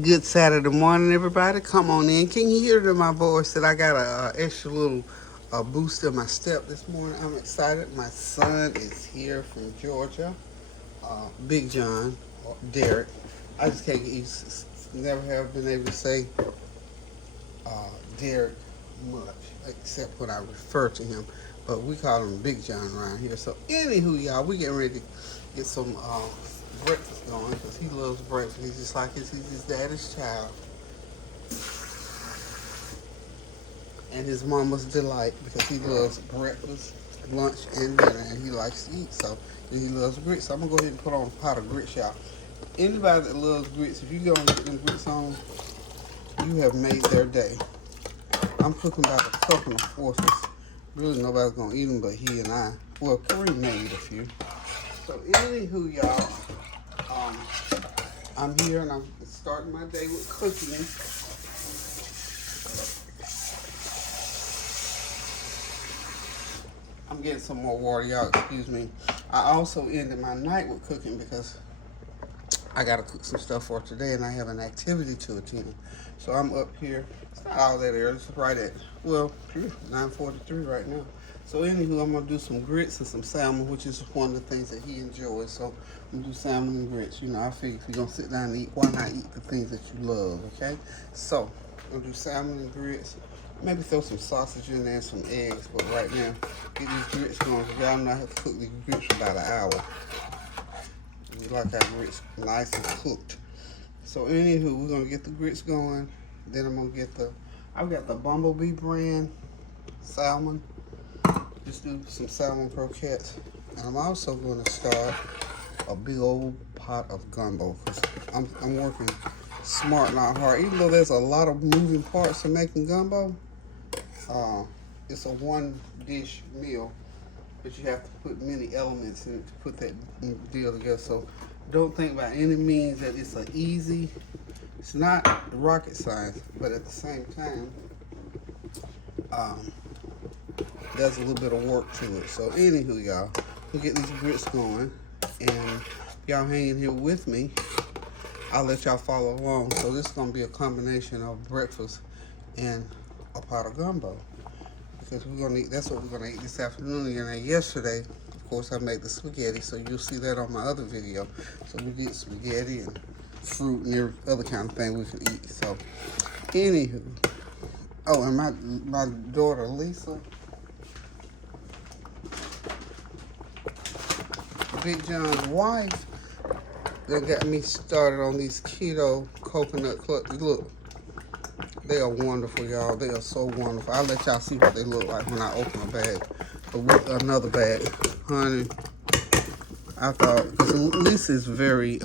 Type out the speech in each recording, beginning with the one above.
Good Saturday morning, everybody. Come on in. Can you hear it in my voice that I got a extra little boost in my step this morning? I'm excited. My son is here from Georgia, Big John, or Derek. I just can't. He's never have been able to say Derek much, except when I refer to him. But we call him Big John around here. So, anywho, y'all, we getting ready to get some breakfast going because he loves breakfast. He's just like he's his daddy's child and his mama's delight because he loves breakfast, lunch, and dinner, and he likes to eat. So, and he loves grits. So I'm gonna go ahead and put on a pot of grits, y'all. Anybody that loves grits, if you go and get them grits on, you have made their day. I'm cooking about a couple of forces. Really, nobody's gonna eat them but he and I. Well, Kareem may eat a few. So, anywho, y'all, I'm here and I'm starting my day with cooking. I'm getting some more water, y'all. Excuse me. I also ended my night with cooking because I gotta cook some stuff for today, and I have an activity to attend. So I'm up here. It's not all that early. It's right at 9:43 right now. So anywho, I'm gonna do some grits and some salmon, which is one of the things that he enjoys. So I'm gonna do salmon and grits. You know, I figure if you're gonna sit down and eat, why not eat the things that you love? Okay. So I'm gonna do salmon and grits. Maybe throw some sausage in there and some eggs. But right now, get these grits going. Cause y'all know I have to cook these grits for about an hour. We like our grits nice and cooked. So anywho, we're gonna get the grits going. Then I'm gonna get I've got the Bumblebee brand salmon. Just do some salmon croquettes. And I'm also gonna start a big old pot of gumbo. Cause I'm working smart, not hard. Even though there's a lot of moving parts to making gumbo, it's a one dish meal. But you have to put many elements in it to put that deal together. So don't think by any means that it's it's not rocket science, but at the same time, there's a little bit of work to it. So anywho, y'all, we'll get these grits going, and y'all hanging here with me. I'll let y'all follow along. So this is gonna be a combination of breakfast and a pot of gumbo. Because we're gonna eat, that's what we're gonna eat this afternoon. And then yesterday, of course, I made the spaghetti, so you'll see that on my other video. So we get spaghetti and fruit and every other kind of thing we can eat. So, anywho, oh, and my daughter Lisa, Big John's wife, that got me started on these keto coconut clusters. Look. They are wonderful, y'all. They are so wonderful. I'll let y'all see what they look like when I open a bag. But with another bag, honey, I thought, because Lisa is very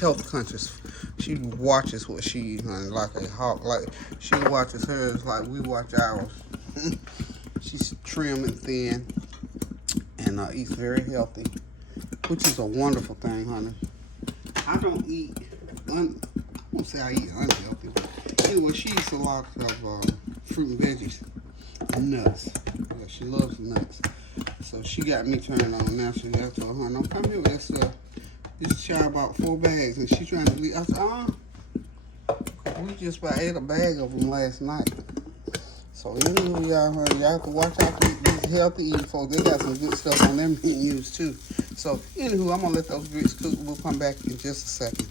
health conscious. She watches what she eats, honey, like a hawk. Like, she watches hers like we watch ours. She's trim and thin and eats very healthy, which is a wonderful thing, honey. I don't eat, I won't say I eat unhealthy, but anyway, she eats a lot of fruit and veggies and nuts. Yeah, she loves nuts. So she got me turned on. Now she got to her, don't come here with that stuff. This child bought 4 bags and she trying to leave. I said, we just about ate a bag of them last night. So anyway, y'all have to watch out for these healthy eating folks. They got some good stuff on their menus too. So anywho, I'm gonna let those grits cook. We'll come back in just a second.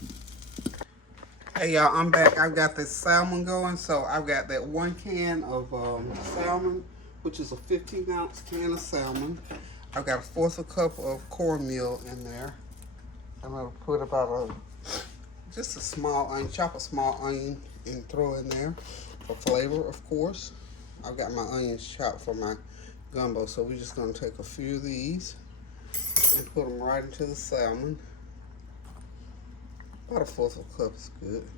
Hey y'all, I'm back. I've got this salmon going. So I've got that 1 can of salmon, which is a 15-ounce can of salmon. I've got 1/4 cup of cornmeal in there. I'm gonna put about just a small onion, chop a small onion and throw in there for flavor, of course. I've got my onions chopped for my gumbo, so we're just gonna take a few of these and put them right into the salmon. About 1/4 cup is good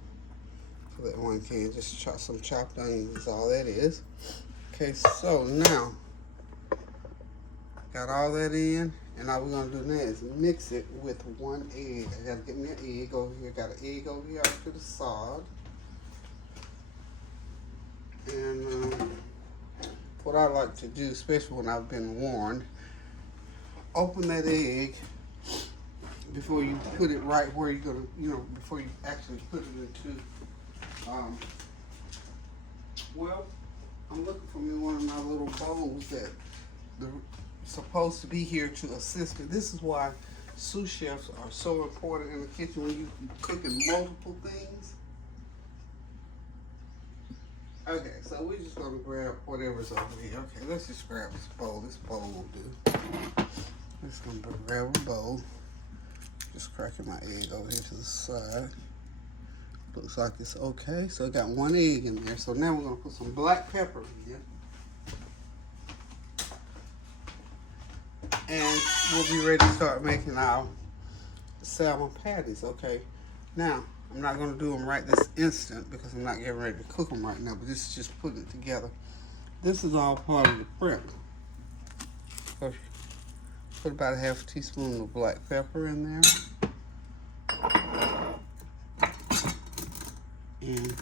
for that 1 can. Just chop some chopped onions is all that is. Okay, so now got all that in, and now we're gonna do now is mix it with 1 egg. I gotta get me an egg over here. Got an egg over here off to the side. And what I like to do, especially when I've been warned, open that egg before you put it right where you're gonna, before you actually put it into. Um, well, I'm looking for me one of my little bowls that the supposed to be here to assist me. This is why sous chefs are so important in the kitchen when you cooking multiple things. Okay, so we're just gonna grab whatever's over here. Okay, let's just grab this bowl. This bowl will do. Just gonna grab a bowl. Just cracking my egg over here to the side. Looks like it's okay. So I got one egg in there. So now we're gonna put some black pepper in here. And we'll be ready to start making our salmon patties. Okay, now I'm not going to do them right this instant because I'm not getting ready to cook them right now, but this is just putting it together. This is all part of the prep. So put about a half teaspoon of black pepper in there. And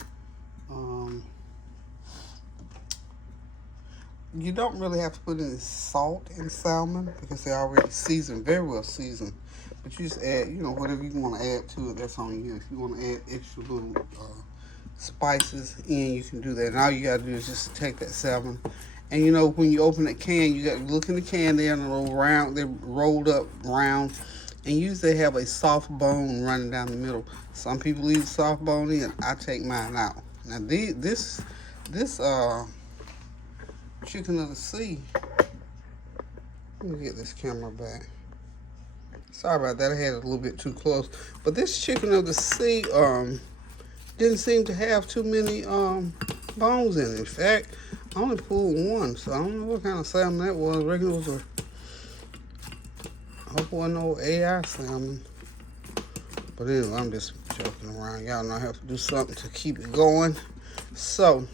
you don't really have to put any salt in salmon because they're already seasoned, very well seasoned. But you just add, whatever you want to add to it, that's on you. If you want to add extra little spices in, you can do that. And all you got to do is just take that salmon. And when you open that can, you got to look in the can, they're in a little round, they're rolled up round. And usually they have a soft bone running down the middle. Some people leave the soft bone in. I take mine out. Now this chicken of the sea. Let me get this camera back. Sorry about that. I had it a little bit too close. But this chicken of the sea didn't seem to have too many bones in it. In fact, I only pulled one, so I don't know what kind of salmon that was. I reckon it was I hope it wasn't no AI salmon. But anyway, I'm just joking around. Y'all know I have to do something to keep it going. So,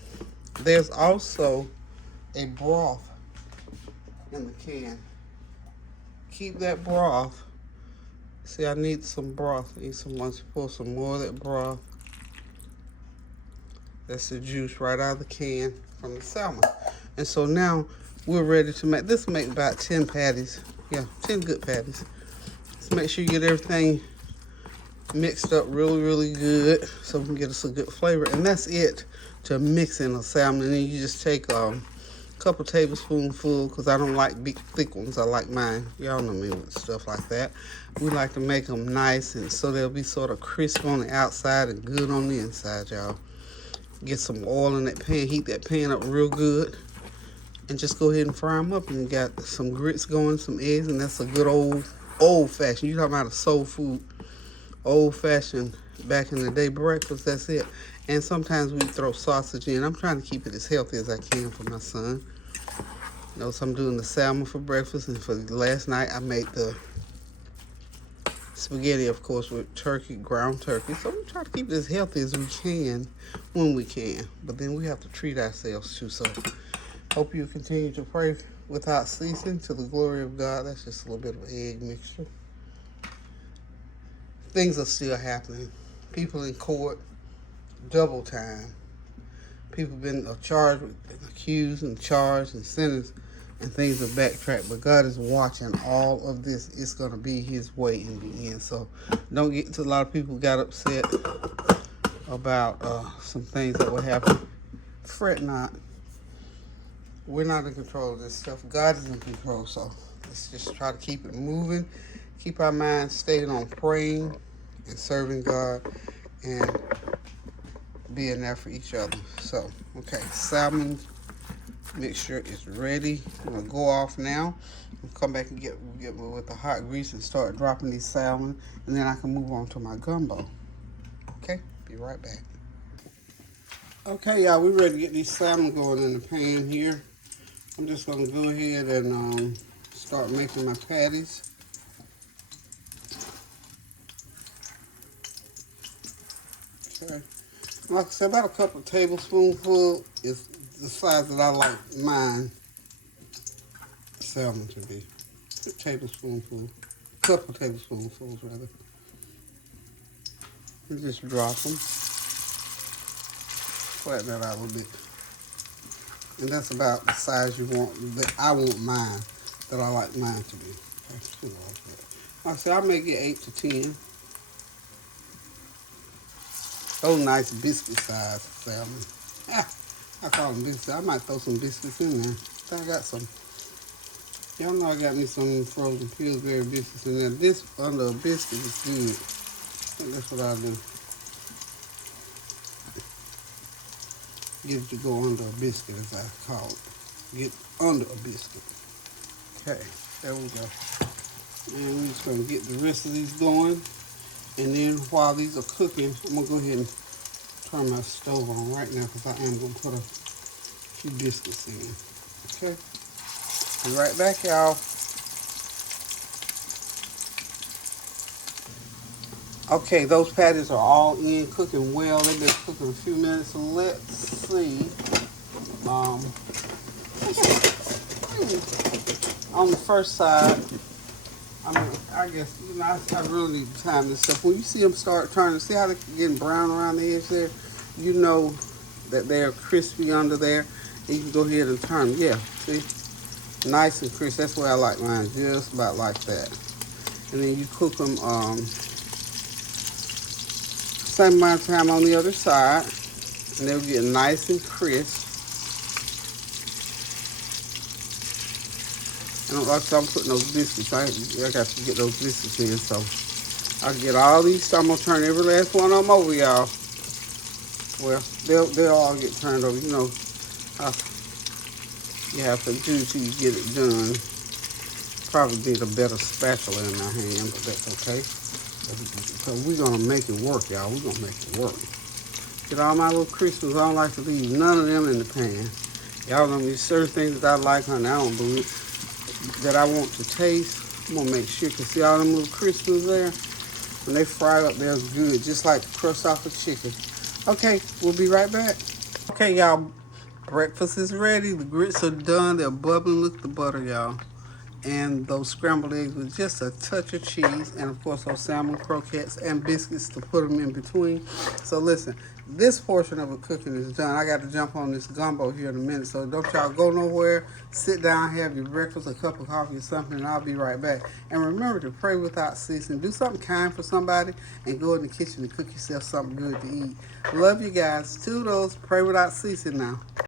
there's also a broth in the can. Keep that broth. See, I need some broth. I need someone to pour some more of that broth. That's the juice right out of the can from the salmon. And so now we're ready to make, this will make about 10 patties. Yeah, 10 good patties. Let's make sure you get everything mixed up really, really good so we can get us a good flavor. And that's it to mixing a salmon. And then you just take couple tablespoonfuls, because I don't like big thick ones. I like mine. Y'all know me with stuff like that. We like to make them nice and so they'll be sort of crisp on the outside and good on the inside, y'all. Get some oil in that pan, heat that pan up real good, and just go ahead and fry them up. And you got some grits going, some eggs, and that's a good old fashioned. You talking about a soul food, old fashioned back in the day breakfast. That's it. And sometimes we throw sausage in. I'm trying to keep it as healthy as I can for my son. So I'm doing the salmon for breakfast, and for last night I made the spaghetti, of course, with turkey, ground turkey. So we try to keep it as healthy as we can when we can. But then we have to treat ourselves too. So hope you continue to pray without ceasing to the glory of God. That's just a little bit of egg mixture. Things are still happening. People in court, double time. People been charged, accused, and charged, and sentenced, and things are backtracked. But God is watching all of this. It's going to be His way in the end. So don't get to a lot of people got upset about some things that will happen. Fret not. We're not in control of this stuff. God is in control. So let's just try to keep it moving. Keep our minds stayed on praying and serving God and being there for each other. So, okay, salmon mixture is ready. I'm gonna go off now. I'll come back and get with the hot grease and start dropping these salmon, and then I can move on to my gumbo. Okay, be right back. Okay, y'all, we're ready to get these salmon going in the pan here. I'm just gonna go ahead and start making my patties. Okay. Like I said, about a couple of tablespoonfuls is the size that I like mine salmon to be. A tablespoonful, couple tablespoonfuls rather. And just drop them. Flatten that out a little bit. And that's about the size you want, that I want mine, that I like mine to be. Okay, I said I may get 8 to 10. Those nice biscuit size salmon. Ah, I call them biscuits. I might throw some biscuits in there. I got some. Y'all know I got me some frozen Pillsbury biscuits in there. This under a biscuit is good. I think that's what I'll do. Get it to go under a biscuit, as I call it. Get under a biscuit. Okay, there we go. And we're just gonna get the rest of these going. And then while these are cooking, I'm gonna go ahead and turn my stove on right now because I am gonna put a few biscuits in. Okay, be right back, y'all. Okay, those patties are all in, cooking well. They've been cooking a few minutes. So let's see. On the first side, I guess, I really need to time this up. When you see them start turning, see how they're getting brown around the edge there? You know that they're crispy under there. And you can go ahead and turn them. Yeah, see? Nice and crisp. That's the way I like mine, just about like that. And then you cook them same amount of time on the other side. And they'll get nice and crisp. And like I said, I'm putting those biscuits. I got to get those biscuits in, so I get all these. So I'm gonna turn every last one of them over, y'all. Well, they'll all get turned over. You know how you have to do till you get it done. Probably need a better spatula in my hand, but that's okay. So we're gonna make it work, y'all. We're gonna make it work. Get all my little crispers. I don't like to leave none of them in the pan. Y'all know me certain things that I like, honey. I don't believe that I want to taste. I'm gonna make sure, cause see all them little crispers there? When they fry up, they're good, just like the crust off of chicken. Okay, we'll be right back. Okay, y'all, breakfast is ready. The grits are done. They're bubbling. Look at the butter, y'all. And those scrambled eggs with just a touch of cheese, and of course those salmon croquettes and biscuits to put them in between. So listen, this portion of the cooking is done. I got to jump on this gumbo here in a minute, so don't y'all go nowhere. Sit down, have your breakfast, a cup of coffee or something, and I'll be right back. And remember to pray without ceasing. Do something kind for somebody, and go in the kitchen and cook yourself something good to eat. Love you guys. Toodles. Pray without ceasing now.